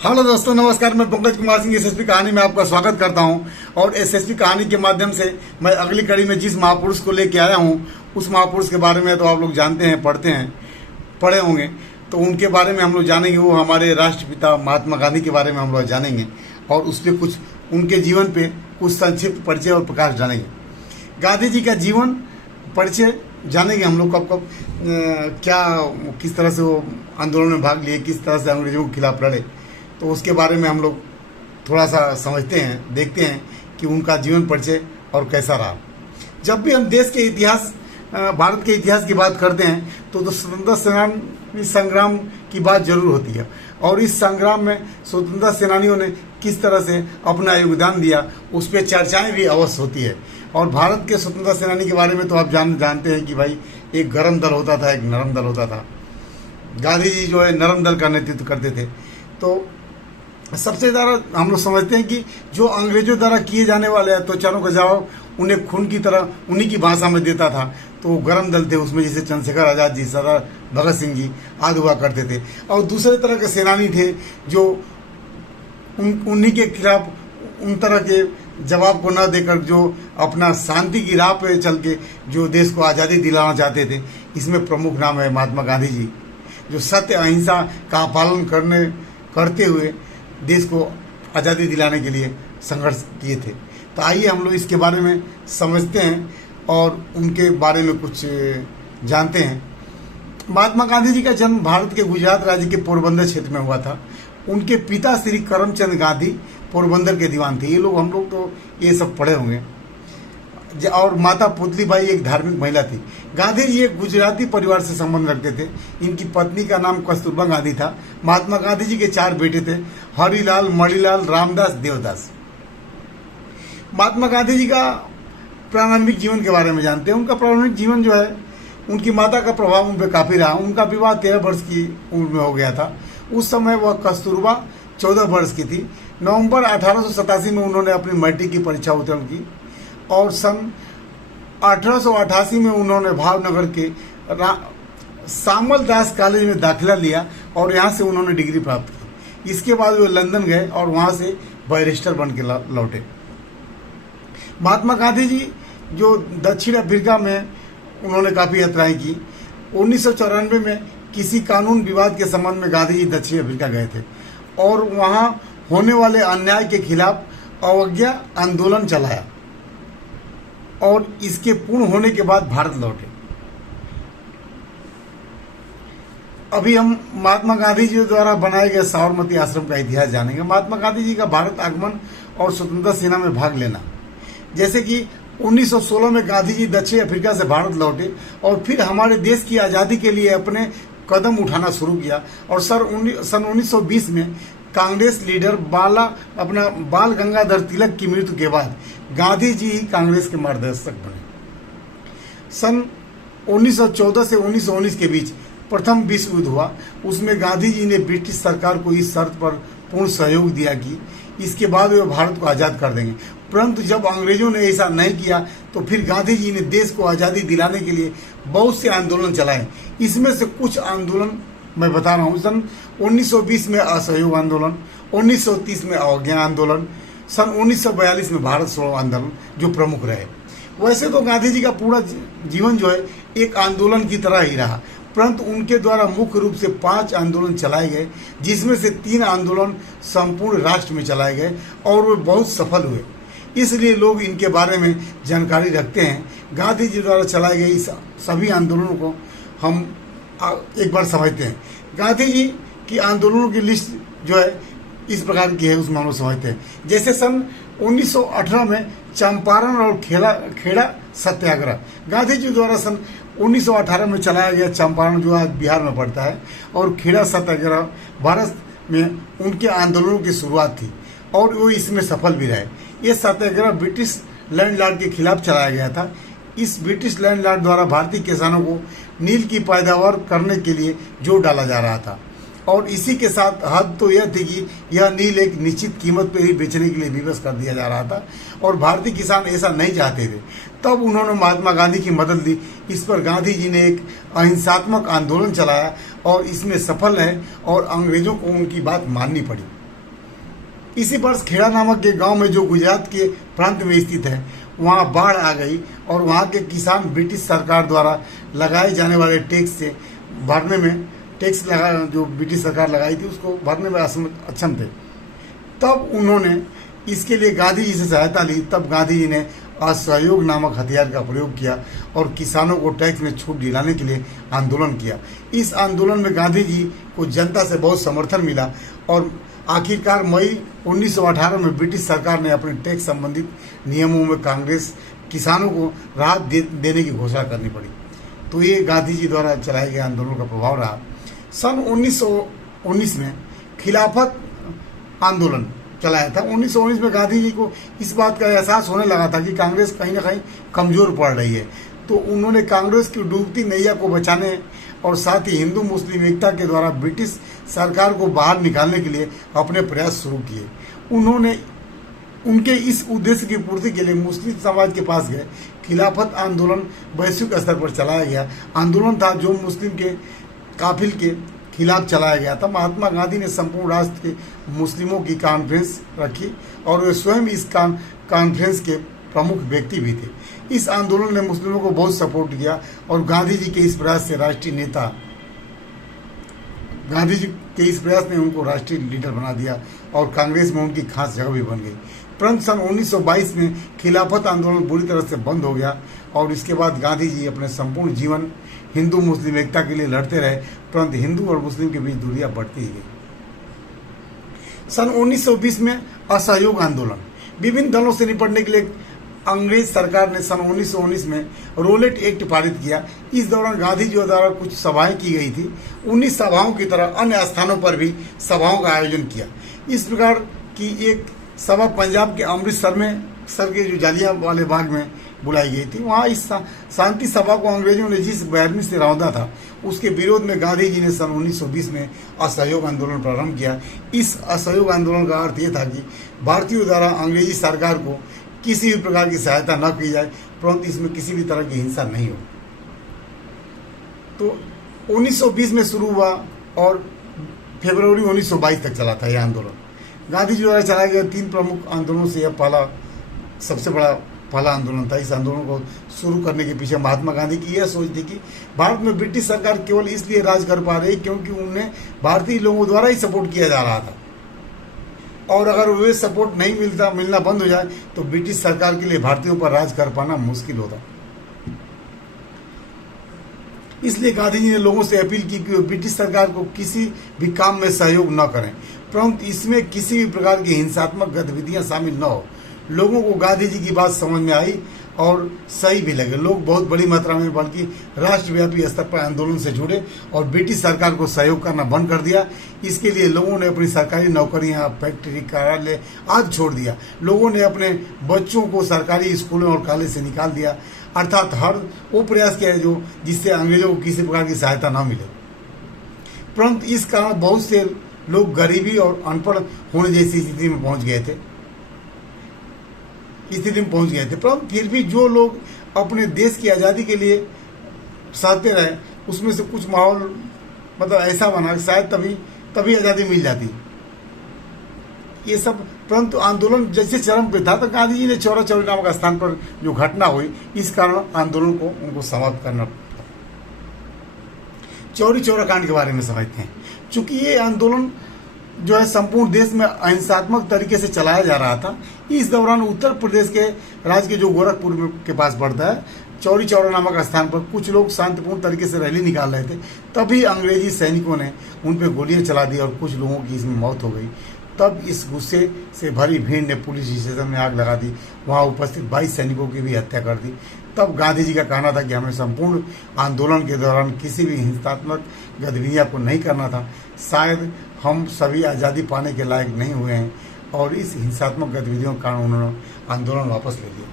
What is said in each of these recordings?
Hello दोस्तों, नमस्कार। मैं पंकज कुमार सिंह एसएसपी कहानी में आपका स्वागत करता हूं। और एसएसपी कहानी के माध्यम से मैं अगली कड़ी में जिस महापुरुष को लेके आया हूं, उस महापुरुष के बारे में तो आप लोग जानते हैं, पढ़े होंगे। तो उनके बारे में हम लोग जानेंगे। वो हमारे राष्ट्रपिता महात्मा गांधी के बारे में हम लोग जानेंगे और उस पर कुछ उनके जीवन पे कुछ संक्षिप्त परिचय और प्रकाश डालेंगे। गांधी जी का जीवन परिचय जानेंगे हम लोग, कब क्या किस तरह से वो आंदोलन में भाग लिए, किस तरह से अंग्रेजों के खिलाफ लड़े। तो उसके बारे में हम लोग थोड़ा सा समझते हैं, देखते हैं कि उनका जीवन परिचय और कैसा रहा। जब भी हम देश के इतिहास, भारत के इतिहास की बात करते हैं तो स्वतंत्रता सेनानी संग्राम की बात जरूर होती है। और इस संग्राम में स्वतंत्रता सेनानियों ने किस तरह से अपना योगदान दिया, उस पर चर्चाएं भी अवश्य होती है। और भारत के स्वतंत्रता सेनानी के बारे में तो आप जानते हैं कि भाई एक गर्म दल होता था, एक नरम दल होता था। गांधी जी जो है नरम दल का नेतृत्व करते थे। तो सबसे ज़्यादा हम लोग समझते हैं कि जो अंग्रेजों द्वारा किए जाने वाले अत्याचारों का जवाब उन्हें खून की तरह उन्हीं की भाषा में देता था। तो वो गर्म दल थे, उसमें जैसे चंद्रशेखर आज़ाद जी, सरदार भगत सिंह जी आदि हुआ करते थे। और दूसरे तरह के सेनानी थे जो उन्हीं के खिलाफ उन तरह के जवाब को न देकर जो अपना शांति की राह पे चल के जो देश को आज़ादी दिलाना चाहते थे। इसमें प्रमुख नाम है महात्मा गांधी जी, जो सत्य अहिंसा का पालन करते हुए देश को आज़ादी दिलाने के लिए संघर्ष किए थे। तो आइए हम लोग इसके बारे में समझते हैं और उनके बारे में कुछ जानते हैं। महात्मा गांधी जी का जन्म भारत के गुजरात राज्य के पोरबंदर क्षेत्र में हुआ था। उनके पिता श्री करमचंद गांधी पोरबंदर के दीवान थे। ये लोग हम लोग तो ये सब पढ़े होंगे। और माता पुतलीबाई एक धार्मिक महिला थी। गांधी जी एक गुजराती परिवार से संबंध रखते थे। इनकी पत्नी का नाम कस्तूरबा गांधी था। महात्मा गांधी जी के 4 बेटे थे, हरिलाल, मणिलाल, रामदास, देवदास। महात्मा गांधी जी का प्रारंभिक जीवन के बारे में जानते हैं। उनका प्रारंभिक जीवन जो है, उनकी माता का प्रभाव उन पर काफ़ी रहा। उनका विवाह 13 वर्ष की उम्र में हो गया था। उस समय वह कस्तूरबा 14 वर्ष की थी। नवंबर 1887 में उन्होंने अपनी मैट्रिक की परीक्षा उत्तीर्ण की और सन 1888 में उन्होंने भावनगर के सामल दास कॉलेज में दाखिला लिया और यहाँ से उन्होंने डिग्री प्राप्त की। इसके बाद वे लंदन गए और वहाँ से बैरिस्टर बन के लौटे। महात्मा गांधी जी जो दक्षिण अफ्रीका में उन्होंने काफ़ी यात्राएं की। 1994 में किसी कानून विवाद के संबंध में गांधी जी दक्षिण अफ्रीका गए थे और वहाँ होने वाले अन्याय के खिलाफ अवज्ञा आंदोलन चलाया और इसके पूर्ण होने के बाद भारत लौटे। अभी हम महात्मा गांधी जी द्वारा बनाए गए साबरमती आश्रम का इतिहास जानेंगे। महात्मा गांधी जी का भारत आगमन और स्वतंत्रता सेना में भाग लेना, जैसे कि 1916 में गांधी जी दक्षिण अफ्रीका से भारत लौटे और फिर हमारे देश की आज़ादी के लिए अपने कदम उठाना शुरू किया। और सन 1920 में कांग्रेस लीडर बाल गंगाधर तिलक की मृत्यु के बाद गांधी जी कांग्रेस के मार्गदर्शक बने। सन 1914 से 1919 के बीच प्रथम विश्व युद्ध हुआ। उसमें गांधी जी ने ब्रिटिश सरकार को इस शर्त पर पूर्ण सहयोग दिया कि इसके बाद वे भारत को आज़ाद कर देंगे। परंतु जब अंग्रेजों ने ऐसा नहीं किया तो फिर गांधी जी ने देश को आज़ादी दिलाने के लिए बहुत से आंदोलन चलाए। इसमें से कुछ आंदोलन मैं बता रहा हूँ। सन 1920 में असहयोग आंदोलन, 1930 में अवज्ञा आंदोलन, सन 1942 में भारत छोड़ो आंदोलन जो प्रमुख रहे। वैसे तो गांधी जी का पूरा जीवन जो है एक आंदोलन की तरह ही रहा, परंतु उनके द्वारा मुख्य रूप से 5 आंदोलन चलाए गए, जिसमें से 3 आंदोलन संपूर्ण राष्ट्र में चलाए गए और वे बहुत सफल हुए। इसलिए लोग इनके बारे में जानकारी रखते हैं। गांधी जी द्वारा चलाए गए इस सभी आंदोलनों को हम एक बार समझते हैं। गांधी जी की आंदोलनों की लिस्ट जो है इस प्रकार की है, उसमें हम लोग समझते हैं। जैसे सन 1918 में चंपारण और खेड़ा सत्याग्रह, गांधी जी द्वारा सन 1918 में चलाया गया चंपारण जो आज बिहार में पड़ता है और खेड़ा सत्याग्रह भारत में उनके आंदोलनों की शुरुआत थी और वो इसमें सफल भी रहे। ये सत्याग्रह ब्रिटिश लैंडलॉर्ड के खिलाफ चलाया गया था। इस ब्रिटिश लैंडलॉर्ड द्वारा भारतीय किसानों को नील की पैदावार करने के लिए जोर डाला जा रहा था और इसी के साथ हद तो यह थी कि यह नील एक निश्चित कीमत पर ही बेचने के लिए विवश कर दिया जा रहा था और भारतीय किसान ऐसा नहीं चाहते थे। तब उन्होंने महात्मा गांधी की मदद ली। इस पर गांधी जी ने एक अहिंसात्मक आंदोलन चलाया और इसमें सफल है और अंग्रेजों को उनकी बात माननी पड़ी। इसी वर्ष खेड़ा नामक के गांव में जो गुजरात के प्रांत में स्थित है, वहां बाढ़ आ गई और वहां के किसान ब्रिटिश सरकार द्वारा लगाए जाने वाले टैक्स से भरने में जो ब्रिटिश सरकार लगाई थी उसको भरने में अक्षम थे। तब उन्होंने इसके लिए गांधी जी से सहायता ली। तब गांधी जी ने असहयोग नामक हथियार का प्रयोग किया और किसानों को टैक्स में छूट दिलाने के लिए आंदोलन किया। इस आंदोलन में गांधी जी को जनता से बहुत समर्थन मिला और आखिरकार मई 1918 में ब्रिटिश सरकार ने अपने टैक्स संबंधित नियमों में कांग्रेस किसानों को राहत देने की घोषणा करनी पड़ी। तो ये गांधी जी द्वारा चलाए गए आंदोलन का प्रभाव रहा। सन 1919 में खिलाफत आंदोलन चलाया था। 1919 में गांधी जी को इस बात का एहसास होने लगा था कि कांग्रेस कहीं ना कहीं कमज़ोर पड़ रही है, तो उन्होंने कांग्रेस की डूबती नैया को बचाने और साथ ही हिंदू मुस्लिम एकता के द्वारा ब्रिटिश सरकार को बाहर निकालने के लिए अपने प्रयास शुरू किए। उन्होंने उनके इस उद्देश्य की पूर्ति के लिए मुस्लिम समाज के पास गए। खिलाफत आंदोलन वैश्विक स्तर पर चलाया गया आंदोलन था जो मुस्लिम के काफिल के खिलाफ चलाया गया था। महात्मा गांधी ने संपूर्ण राष्ट्र के मुस्लिमों की कॉन्फ्रेंस रखी और वे स्वयं इस कॉन्फ्रेंस के प्रमुख व्यक्ति भी थे। इस आंदोलन ने मुस्लिमों को बहुत सपोर्ट किया और गांधी जी के इस प्रयास ने उनको राष्ट्रीय लीडर बना दिया और कांग्रेस में उनकी खास जगह भी बन गई। परंतु सन 1922 में खिलाफत आंदोलन पूरी तरह से बंद हो गया और इसके बाद गांधी जी अपने संपूर्ण जीवन हिंदू मुस्लिम एकता के लिए लड़ते रहे, परंतु हिंदू और मुस्लिम के बीच दूरियां बढ़ती ही गई। सन 1920 में असहयोग आंदोलन। विभिन्न दलों से निपटने के लिए अंग्रेज सरकार ने सन 1919 में रोलेट एक्ट पारित किया। इस दौरान गांधी जी द्वारा कुछ सभाएं की गई थी। 19 सभाओं की तरह अन्य स्थानों पर भी सभाओं का आयोजन किया। इस प्रकार की एक सभा पंजाब के अमृतसर के जो जालियांवाला बाग में बुलाई गई थी। वहाँ इस शांति सभा को अंग्रेजों ने जिस बेरहमी से रौंदा था, उसके विरोध में गांधी जी ने सन 1920 में असहयोग आंदोलन प्रारंभ किया। इस असहयोग आंदोलन का अर्थ ये था कि भारतीयों द्वारा अंग्रेजी सरकार को किसी भी प्रकार की सहायता न की जाए, परंतु इसमें किसी भी तरह की हिंसा नहीं हो। तो 1920 में शुरू हुआ और फरवरी 1922 तक चला था यह आंदोलन। गांधी जी द्वारा चलाए गए 3 प्रमुख आंदोलनों से यह सबसे बड़ा आंदोलन था। इस आंदोलन को शुरू करने के पीछे महात्मा गांधी की यह सोच थी कि भारत में ब्रिटिश सरकार केवल इसलिए राज कर पा रही क्योंकि उन्हें भारतीय लोगों द्वारा ही सपोर्ट किया जा रहा था, और अगर वे सपोर्ट नहीं मिलना बंद हो जाए तो ब्रिटिश सरकार के लिए भारतीयों पर राज कर पाना मुश्किल होता। इसलिए गांधी जी ने लोगों से अपील की कि वे ब्रिटिश सरकार को किसी भी काम में सहयोग न करें, परंतु इसमें किसी भी प्रकार की हिंसात्मक गतिविधियां शामिल न हो। लोगों को गांधी जी की बात समझ में आई और सही भी लगे। लोग बहुत बड़ी मात्रा में बल्कि राष्ट्रव्यापी स्तर पर आंदोलन से जुड़े और ब्रिटिश सरकार को सहयोग करना बंद कर दिया। इसके लिए लोगों ने अपनी सरकारी नौकरियां, फैक्ट्री, कार्यालय आदि छोड़ दिया। लोगों ने अपने बच्चों को सरकारी स्कूलों और कॉलेज से निकाल दिया, अर्थात हर वो प्रयास किया जो जिससे अंग्रेजों को किसी प्रकार की सहायता न मिले। परंतु इस कारण बहुत से लोग गरीबी और अनपढ़ होने जैसी स्थिति में पहुंच गए थे। परंतु फिर भी जो लोग अपने देश की आज़ादी के लिए सहते रहे, उसमें से कुछ माहौल ऐसा बना कि शायद तभी आज़ादी मिल जाती। ये सब परंतु आंदोलन जैसे चरम पे था तो गांधी जी ने चौरा चौरी नामक स्थान पर जो घटना हुई, इस कारण आंदोलन को उनको समाप्त करना पड़ा। चौरी चौरा कांड के बारे में समझते हैं। चूंकि ये आंदोलन जो है संपूर्ण देश में अहिंसात्मक तरीके से चलाया जा रहा था, इस दौरान उत्तर प्रदेश के राज्य के जो गोरखपुर के पास पड़ता है, चौरी चौरा नामक स्थान पर कुछ लोग शांतिपूर्ण तरीके से रैली निकाल रहे थे। तभी अंग्रेजी सैनिकों ने उन पर गोलियां चला दी और कुछ लोगों की इसमें मौत हो गई। तब इस गुस्से से भरी भीड़ ने पुलिस स्टेशन में आग लगा दी, वहाँ उपस्थित 22 सैनिकों की भी हत्या कर दी। तब गांधी जी का कहना था कि हमें संपूर्ण आंदोलन के दौरान किसी भी हिंसात्मक गतिविधियां को नहीं करना था। शायद हम सभी आज़ादी पाने के लायक नहीं हुए हैं, और इस हिंसात्मक गतिविधियों के कारण उन्होंने आंदोलन वापस ले लिया।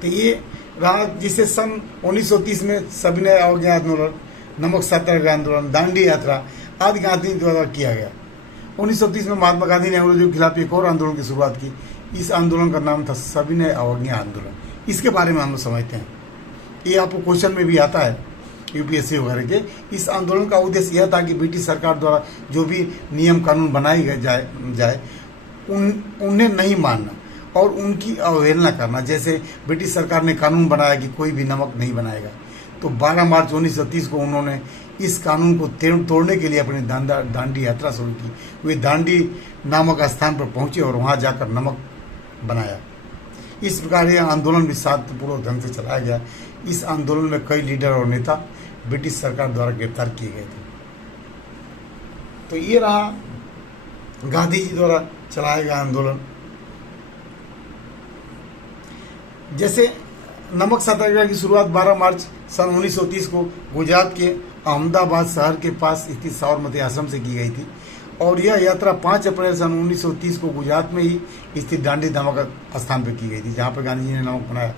तो ये रहा जिसे सन 1930 में सविनय अवज्ञा आंदोलन, नमक सत्याग्रह आंदोलन, दांडी यात्रा आदि गांधी द्वारा किया गया। 1930 में महात्मा गांधी ने अंग्रेजों के खिलाफ एक और आंदोलन की शुरुआत की। इस आंदोलन का नाम था सविनय अवज्ञा आंदोलन। इसके बारे में हम लोग समझते हैं, ये आपको क्वेश्चन में भी आता है। यूपीएससी वगैरह के। इस आंदोलन का उद्देश्य यह था कि ब्रिटिश सरकार द्वारा जो भी नियम कानून बनाए जाए उन्हें नहीं मानना और उनकी अवहेलना करना। जैसे ब्रिटिश सरकार ने कानून बनाया कि कोई भी नमक नहीं बनाएगा, तो 12 मार्च 1930 को उन्होंने इस कानून को तोड़ने के लिए अपनी दांडी यात्रा शुरू की। वे दांडी नामक स्थान पर पहुंचे और वहां जाकर नमक बनाया। इस प्रकार यह आंदोलन भी शांतिपूर्वक ढंग से चलाया गया। इस आंदोलन में कई लीडर और नेता ब्रिटिश सरकार द्वारा गिरफ्तार किए गए थे। तो ये रहा गांधी जी द्वारा चलाया गया आंदोलन। जैसे नमक सत्याग्रह की शुरुआत 12 मार्च सन 1930 को गुजरात के अहमदाबाद शहर के पास स्थित साबरमती आश्रम से की गई थी और यह यात्रा 5 अप्रैल सन 1930 को गुजरात में ही स्थित दांडी नामक स्थान पर की गई थी, जहाँ पर गांधी जी ने नमक बनाया,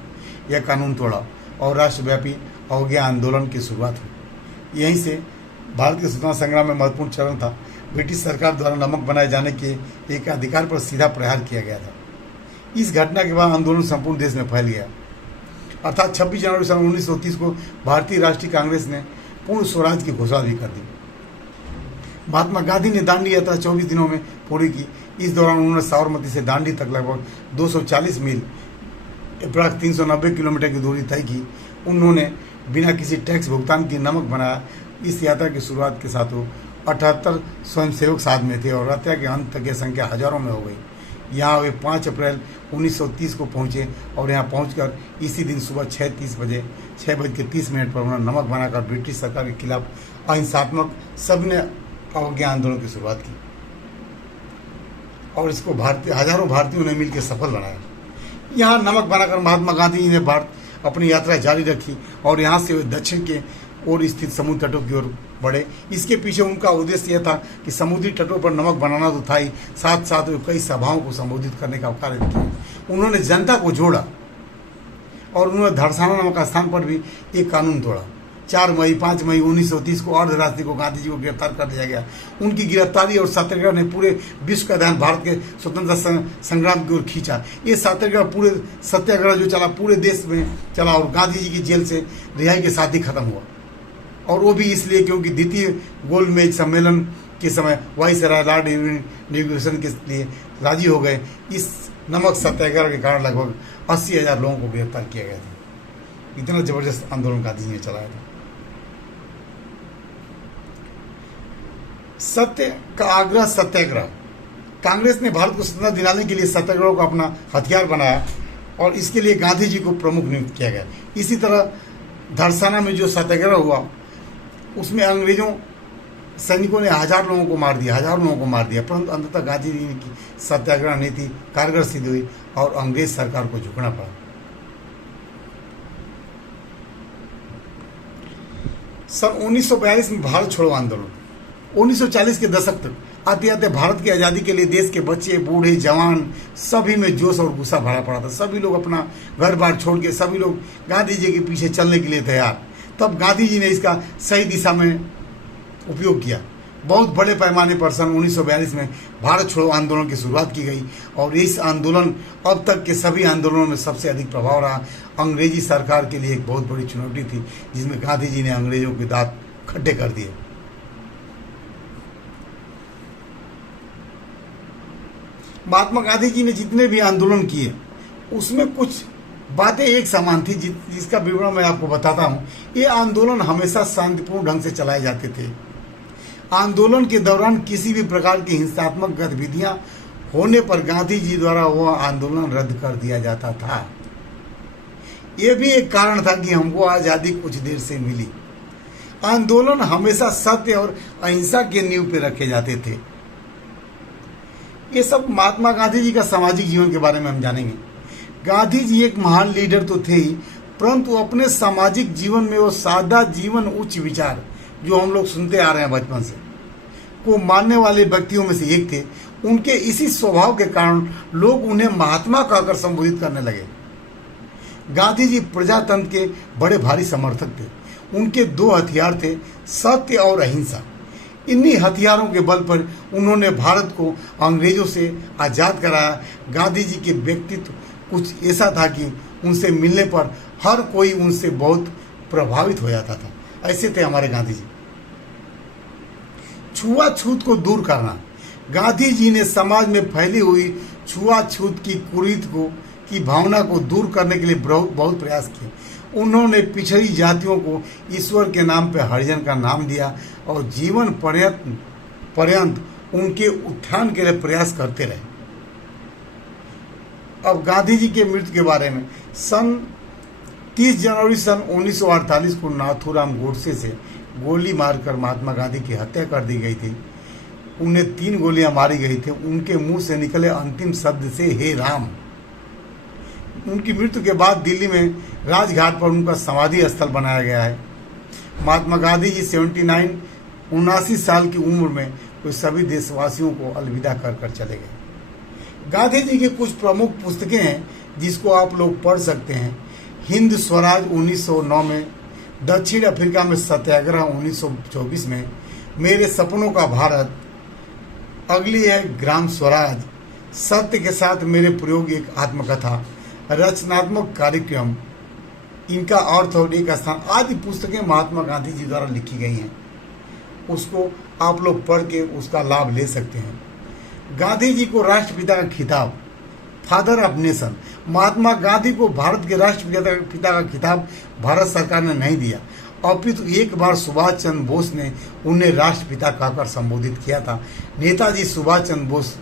यह कानून तोड़ा और राष्ट्रव्यापी अवज्ञा आंदोलन की शुरुआत हुई। यहीं से भारत के स्वतंत्रता संग्राम में महत्वपूर्ण चरण था। ब्रिटिश सरकार द्वारा नमक बनाए जाने के एक अधिकार पर सीधा प्रहार किया गया था। इस घटना के बाद आंदोलन संपूर्ण देश में फैल गया। अर्थात 26 जनवरी सन 1930 को भारतीय राष्ट्रीय कांग्रेस ने पूर्ण स्वराज की घोषणा भी कर दी। महात्मा गांधी ने दांडी यात्रा 24 दिनों में पूरी की। इस दौरान उन्होंने साबरमती से दांडी तक लगभग 240 मील लगभग 390 किलोमीटर की दूरी तय की। उन्होंने बिना किसी टैक्स भुगतान के नमक बनाया। इस यात्रा की शुरुआत के साथ वो 78 स्वयंसेवक साथ में थे और यात्रा के अंत तक यह संख्या हजारों में हो गई। यहाँ वे 5 अप्रैल 1930 को पहुँचे और यहाँ पहुंचकर इसी दिन सुबह 6:30 पर उन्होंने नमक बनाकर ब्रिटिश सरकार के खिलाफ अहिंसात्मक सबने अवज्ञा आंदोलन की शुरुआत की और इसको हजारों भारतीयों ने मिलकर सफल बनाया। यहाँ नमक बनाकर महात्मा गांधी जी ने भारत अपनी यात्रा जारी रखी और यहाँ से वे दक्षिण के ओर स्थित समुद्र तटों की ओर बढ़े। इसके पीछे उनका उद्देश्य यह था कि समुद्री तटों पर नमक बनाना तो था ही, साथ साथ वे कई सभाओं को संबोधित करने का कार्य किया। उन्होंने जनता को जोड़ा और उन्होंने धड़साना नामक स्थान पर भी एक कानून तोड़ा। 5 मई 1930 को अर्धरात्रि को गांधी जी को गिरफ्तार कर लिया गया। उनकी गिरफ्तारी और सत्याग्रह ने पूरे विश्व का ध्यान भारत के स्वतंत्रता संग्राम की ओर खींचा। ये सत्याग्रह जो चला पूरे देश में चला और गांधी जी की जेल से रिहाई के साथ ही खत्म हुआ। और वो भी इसलिए क्योंकि द्वितीय गोलमेज सम्मेलन के समय वाइसराय लॉर्ड नेगोशिएशन के लिए राजी हो गए। इस नमक सत्याग्रह के कारण लगभग 80,000 लोगों को गिरफ्तार किया गया था। इतना जबरदस्त आंदोलन गांधी जी ने चलाया था। सत्य का आग्रह सत्याग्रह। कांग्रेस ने भारत को स्वतंत्रता दिलाने के लिए सत्याग्रह को अपना हथियार बनाया और इसके लिए गांधी जी को प्रमुख नियुक्त किया गया। इसी तरह धड़साना में जो सत्याग्रह हुआ उसमें अंग्रेजों सैनिकों ने हजारों लोगों को मार दिया, परंतु अंततः गांधी जी की सत्याग्रह नीति कारगर सिद्ध हुई और अंग्रेज सरकार को झुकना पड़ा। सन 1942 में भारत छोड़ो आंदोलन। 1940 के दशक तक आते आते भारत की आज़ादी के लिए देश के बच्चे, बूढ़े, जवान सभी में जोश और गुस्सा भरा पड़ा था। सभी लोग अपना घर बार छोड़ के सभी लोग गांधी जी के पीछे चलने के लिए तैयार। तब गांधी जी ने इसका सही दिशा में उपयोग किया। बहुत बड़े पैमाने पर सन 1942 में भारत छोड़ो आंदोलन की शुरुआत की गई और इस आंदोलन अब तक के सभी आंदोलनों में सबसे अधिक प्रभाव रहा। अंग्रेजी सरकार के लिए एक बहुत बड़ी चुनौती थी जिसमें गांधी जी ने अंग्रेजों के दांत खड्डे कर दिए। महात्मा गांधी जी ने जितने भी आंदोलन किए उसमें कुछ बातें एक समान थी जिसका विवरण मैं आपको बताता हूं। ये आंदोलन हमेशा शांतिपूर्ण ढंग से चलाए जाते थे। आंदोलन के दौरान किसी भी प्रकार की हिंसात्मक गतिविधियां होने पर गांधी जी द्वारा वह आंदोलन रद्द कर दिया जाता था। यह भी एक कारण था कि हमको आज़ादी कुछ देर से मिली। आंदोलन हमेशा सत्य और अहिंसा के नींव पे रखे जाते थे। ये सब महात्मा गांधी जी का सामाजिक जीवन के बारे में हम जानेंगे। गांधी जी एक महान लीडर तो थे ही, परंतु अपने सामाजिक जीवन में वो सादा जीवन, उच्च विचार जो हम लोग सुनते आ रहे हैं बचपन से, को मानने वाले व्यक्तियों में से एक थे। उनके इसी स्वभाव के कारण लोग उन्हें महात्मा कहकर संबोधित करने लगे। गांधी जी प्रजातंत्र के बड़े भारी समर्थक थे। उनके 2 हथियार थे, सत्य और अहिंसा। इन्हीं हथियारों के बल पर उन्होंने भारत को अंग्रेजों से आज़ाद कराया। गांधी जी के व्यक्तित्व कुछ ऐसा था कि उनसे मिलने पर हर कोई उनसे बहुत प्रभावित हो जाता था। ऐसे थे हमारे गांधी जी। छुआछूत को दूर करना। गांधी जी ने समाज में फैली हुई छुआछूत की कुरीति की भावना को दूर करने के लिए बहुत प्रयास किए। उन्होंने पिछड़ी जातियों को ईश्वर के नाम पर हरिजन का नाम दिया और जीवन पर्यंत उनके उत्थान के लिए प्रयास करते रहे। अब गांधी जी के मृत्यु के बारे में, 30 जनवरी सन 1948 को नाथूराम गोडसे से गोली मारकर महात्मा गांधी की हत्या कर दी गई थी। उन्हें 3 गोलियां मारी गई थी। उनके मुंह से निकले अंतिम शब्द से हे राम। उनकी मृत्यु के बाद दिल्ली में राजघाट पर उनका समाधि स्थल बनाया गया है। महात्मा गांधी जी 79 साल की उम्र में वे सभी देशवासियों को अलविदा कर चले गए। गांधी जी की कुछ प्रमुख पुस्तकें हैं जिसको आप लोग पढ़ सकते हैं। हिंद स्वराज 1909 में, दक्षिण अफ्रीका में सत्याग्रह 1924 में, मेरे सपनों का भारत, अगली है ग्राम स्वराज, सत्य के साथ मेरे प्रयोग एक आत्मकथा, रचनात्मक कार्यक्रम, इनका अर्थ और एक स्थान आदि पुस्तकें महात्मा गांधी जी द्वारा लिखी गई हैं। उसको आप लोग पढ़ के उसका लाभ ले सकते हैं। गांधी जी को राष्ट्रपिता का खिताब, father of nation, Mahatma Gandhi को भारत के राष्ट्रपिता का खिताब भारत सरकार ने नहीं दिया, अपितु एक बार सुभाष चंद्र बोस ने उन्हें राष्ट्रपिता कहकर संबोधित किया था। नेताजी सुभाष चंद्र बोस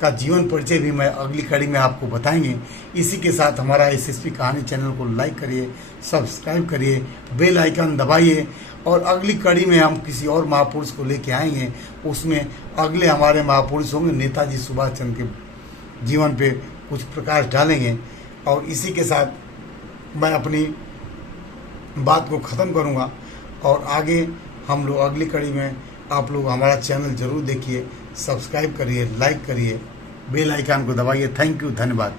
का जीवन परिचय भी मैं अगली कड़ी में आपको बताएंगे। इसी के साथ हमारा एसएसपी कहानी चैनल को लाइक करिए, सब्सक्राइब करिए, बेल आइकन दबाइए और अगली कड़ी में हम किसी और महापुरुष को लेके आएंगे। उसमें अगले हमारे महापुरुष होंगे, नेताजी सुभाष चंद्र के जीवन पे कुछ प्रकाश डालेंगे। और इसी के साथ मैं अपनी बात को ख़त्म करूँगा और आगे हम लोग अगली कड़ी में आप लोग हमारा चैनल ज़रूर देखिए, सब्सक्राइब करिए, लाइक करिए, बेल आइकन को दबाइए। थैंक यू, धन्यवाद।